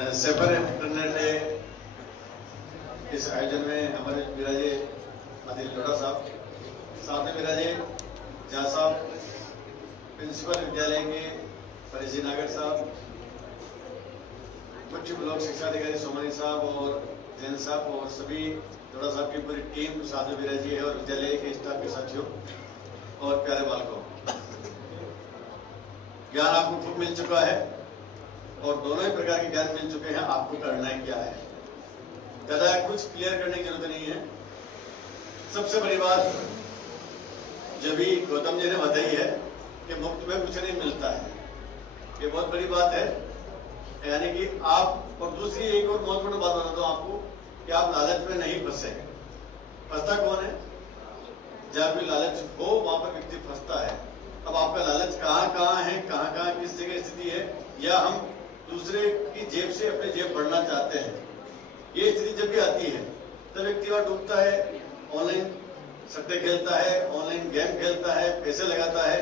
Safer internet day इस आयोजन में हमारे विराजे आदिल लोढ़ा साहब, साथ में विराजे झा साहब, प्रिंसिपल विद्यालय के फरीजी नागर साहब, मुख्य ब्लॉक शिक्षा अधिकारी सोमनी साहब और जैन साहब और सभी लोढ़ा साहब की पूरी टीम साथ में विराजी है और विद्यालय के स्टाफ के साथियों और प्यारे बालकों, ज्ञान आपको खूब मिल चुका है और दोनों ही प्रकार के ज्ञान मिल चुके हैं। आपको करना है क्या है, ज्यादा कुछ क्लियर करने की जरूरत नहीं है। सबसे बड़ी बात जो भी गौतम जी ने बताई है कि मुफ्त में कुछ नहीं मिलता है, ये बहुत बड़ी बात है। यानी कि आप, और दूसरी एक और महत्वपूर्ण बात बता दूं आपको कि आप लालच में नहीं फंसे। फंसता कौन है? जहां भी लालच हो वहां पर व्यक्ति फंसता है। अब आपका लालच कहाँ है, कहाँ किस जगह स्थिति है, या हम दूसरे की जेब से अपने जेब भरना चाहते हैं, ये स्थिति जब भी आती है तब व्यक्ति वहां डूबता है। ऑनलाइन सट्टे खेलता है, ऑनलाइन गेम खेलता है, पैसे लगाता है।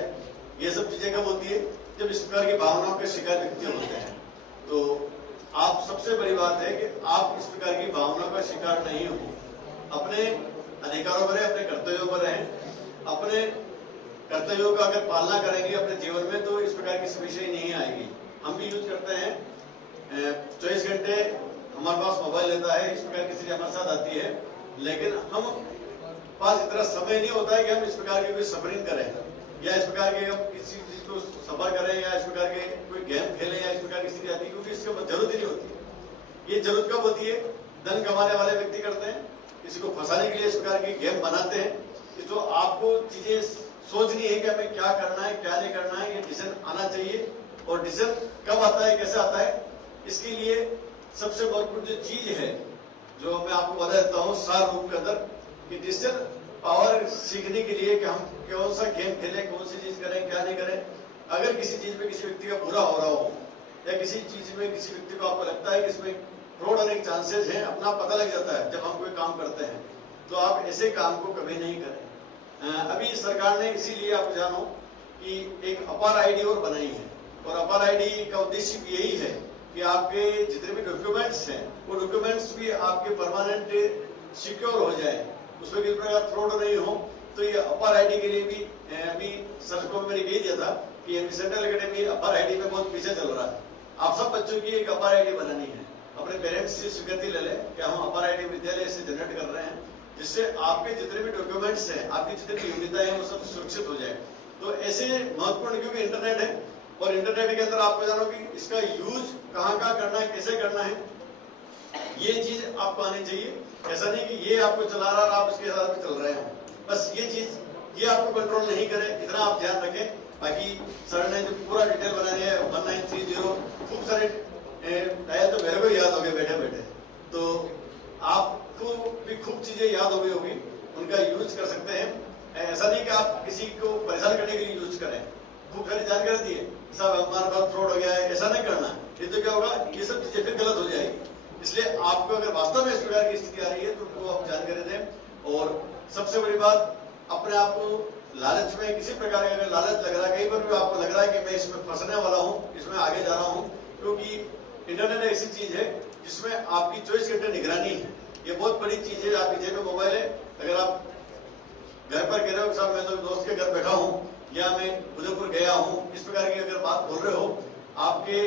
ये सब चीजें कब होती है? जब इस प्रकार की भावनाओं के शिकार व्यक्ति होते हैं। तो आप, सबसे बड़ी बात है कि आप इस प्रकार की भावनाओं का शिकार नहीं हो। अपने अधिकारों पर रहें, अपने कर्तव्यों पर रहें। अपने कर्तव्यों का अगर पालना करेंगे अपने जीवन में तो इस प्रकार की समस्या नहीं आएगी। हम भी यूज करते हैं, 24 घंटे हमारे पास मोबाइल रहता है, इस प्रकार की चीजें हमारे साथ आती है, लेकिन हम पास इतना समय नहीं होता है कि हम इस प्रकार की कोई सफरिंग करें या इस प्रकार के हम किसी चीज को सफर करें या इस प्रकार के कोई गेम खेलें या इस प्रकार की स्थिति आती है, क्योंकि इसकी जरूरत ही नहीं होती। ये जरूरत कब होती है? धन कमाने वाले व्यक्ति करते हैं, किसी को फंसाने के लिए इस प्रकार की गेम बनाते हैं। तो आपको चीजें सोचनी है कि हमें क्या करना है, क्या नहीं करना है, ये डिसीजन आना चाहिए। और डिसीजन कब आता है, कैसे आता है, इसके लिए सबसे महत्वपूर्ण जो चीज है जो मैं आपको बता देता हूँ सार रूप के अंदर, कि डिसीजन पावर सीखने के लिए कि हम कौन सा गेम खेलें, कौन सी चीज करें, क्या नहीं करें। अगर किसी चीज में किसी व्यक्ति का बुरा हो रहा हो या किसी चीज में किसी व्यक्ति को आपको लगता है कि इसमें फ्रॉड होने के चांसेस हैं, अपना पता लग जाता है जब हम कोई काम करते हैं, तो आप ऐसे काम को कभी नहीं करें। अभी सरकार ने इसीलिए आप जानो कि एक अपार आईडी और बनाई है, और अपार आईडी का उद्देश्य यही है कि आपके जितने भी डॉक्यूमेंट्स हैं वो डॉक्यूमेंट्स भी आपके परमानेंट सिक्योर हो जाए, उसमें किसी प्रकार फ्रॉड नहीं हो। तो ये अपार आईडी के लिए भी अभी सर को मैंने कह दिया था कि सेंट्रल एकेडमी अपार आईडी में बहुत पीछे चल रहा है। आप सब बच्चों की एक अपार आईडी बनानी है, अपने पेरेंट्स से स्वीकृति ले लें कि हम अपार आईडी विद्यालय से जनरेट कर रहे हैं, जिससे आपके जितने भी डॉक्यूमेंट्स हैं, आपकी जितनी भी योग्यताएं हैं, वो सब सुरक्षित हो जाए। तो ऐसे महत्वपूर्ण, क्योंकि इंटरनेट है और इंटरनेट के अंदर आपको जानो कि इसका यूज कहाँ करना है, कैसे करना है, ये चीज आपको आनी चाहिए। ऐसा नहीं कि ये आपको चला रहा और आप उसके साथ में चल रहे हो, बस ये चीज ये आपको कंट्रोल नहीं करे, इतना आप ध्यान रखें। बाकी सर ने जो पूरा डिटेल बनाई है 1930, खूब सारे डायल तो मेरे को याद हो गए बैठे बैठे, तो आपको भी खूब चीजें याद हो गई होगी, उनका यूज कर सकते हैं। ऐसा नहीं कि आप किसी को परेशान करने के लिए यूज करें, खूब सारी जानकारी दी है, साहब हमारे पास फ्रॉड हो गया है, ऐसा नहीं करना। ये तो क्या होगा, ये सब चीजें फिर गलत हो जाएगी। इसलिए आपको अगर वास्तव में इस प्रकार की स्थिति आ रही है तो उनको आप जानकारी दें। और सबसे बड़ी बात, अपने आप को लालच में किसी प्रकार का अगर लालच लग रहा है, कहीं पर भी आपको लग रहा है कि मैं इसमें फंसने वाला हूँ, इसमें आगे जा रहा हूँ, क्योंकि इंटरनेट ऐसी चीज है जिसमें आपकी 24 घंटे निगरानी है। ये बहुत बड़ी चीज है। आपकी जेब में मोबाइल है, अगर आप घर पर कह रहे हो साहब मैं तो दोस्त के घर बैठा हूँ या मैं उदयपुर गया हूँ, इस प्रकार की अगर बात बोल रहे हो, आपके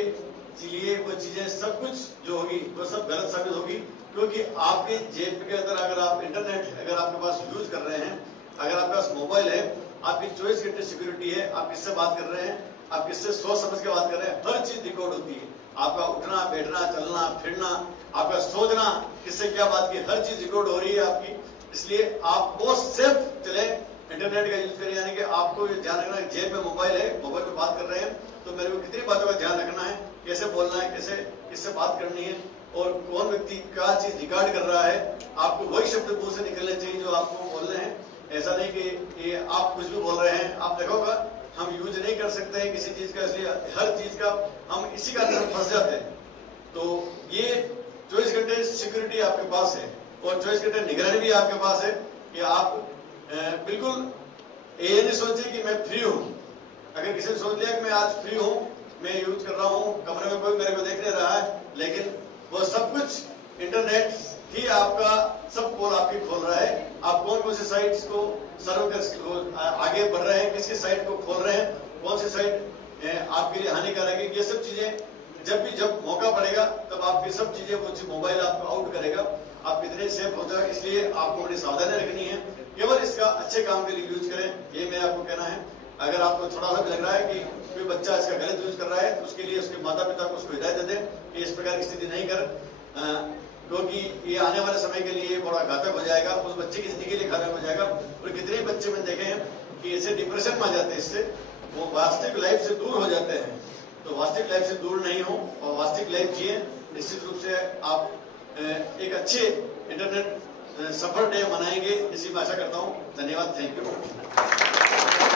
लिए वो चीजें सब कुछ जो होगी वो सब गलत साबित होगी। क्योंकि आपके जेब के अंदर अगर आप इंटरनेट अगर आपके पास यूज कर रहे हैं, अगर आपके पास मोबाइल है, आपकी 24 घंटे सिक्योरिटी है, आप किससे बात कर रहे हैं, आप किससे सोच समझ के बात कर रहे हैं, हर चीज रिकॉर्ड होती है। आपका उठना बैठना, चलना फिरना, आपका सोचना, किससे क्या बात की, हर चीज रिकॉर्ड हो रही है आपकी। इसलिए आप बहुत सेफ चले, इंटरनेट का यूज करें। यानी कि आपको ध्यान रखना है, जेब में मोबाइल है, मोबाइल पे बात कर रहे हैं तो मेरे को कितनी बातों का ध्यान रखना है, कैसे बोलना है, कैसे किससे बात करनी है, और कौन व्यक्ति क्या चीज रिकॉर्ड कर रहा है। आपको वही शब्द मुंह से निकलने चाहिए जो आपको बोलने हैं। ऐसा नहीं कि ये आप कुछ भी बोल रहे हैं। आप देखोगा हम यूज नहीं कर सकते हैं किसी चीज का, इसलिए हर चीज का हम इसी का अंदर फंस जाते हैं। तो ये 24 घंटे सिक्योरिटी आपके पास है और 24 घंटे निगरानी भी आपके पास है कि आप बिल्कुल ये नहीं सोचे कि मैं फ्री हूं। अगर किसी ने सोच लिया कि मैं आज फ्री हूं, मैं यूज कर रहा हूँ, कमरे में कोई मेरे को देख नहीं रहा है, लेकिन वो सब कुछ इंटरनेट ही आपका सब पोल आपकी खोल रहा है। आप कौन कौन सी साइट्स को सर्व कर आगे बढ़ रहे हैं, किसकी साइट को खोल रहे हैं, कौन सी साइट आपके लिए हानिकारक है, ये सब चीजें जब मौका पड़ेगा तब आपकी सब चीजें वो मोबाइल आपको आउट करेगा। आप कितने सेफ हो जाए, इसलिए आपको बड़ी सावधानी रखनी है। केवल इसका अच्छे काम के लिए यूज करें, ये मैं आपको कहना है। अगर आपको थोड़ा सा भी लग रहा है कि कोई बच्चा इसका गलत यूज कर रहा है, तो उसके लिए उसके माता पिता को उसको हिदायत दे दें कि इस प्रकार की स्थिति नहीं कर, क्योंकि ये आने वाले समय के लिए बड़ा घातक हो जाएगा, उस बच्चे की जिंदगी के लिए घातक हो जाएगा। और कितने बच्चे मैंने देखे हैं कि ऐसे डिप्रेशन में आ जाते हैं, इससे वो वास्तविक लाइफ से दूर हो जाते हैं। तो वास्तविक लाइफ से दूर नहीं हो और वास्तविक लाइफ जिए। निश्चित रूप से आप एक अच्छे इंटरनेट सफल डे मनाएंगे, इसी में आशा करता हूँ। धन्यवाद, थैंक यू।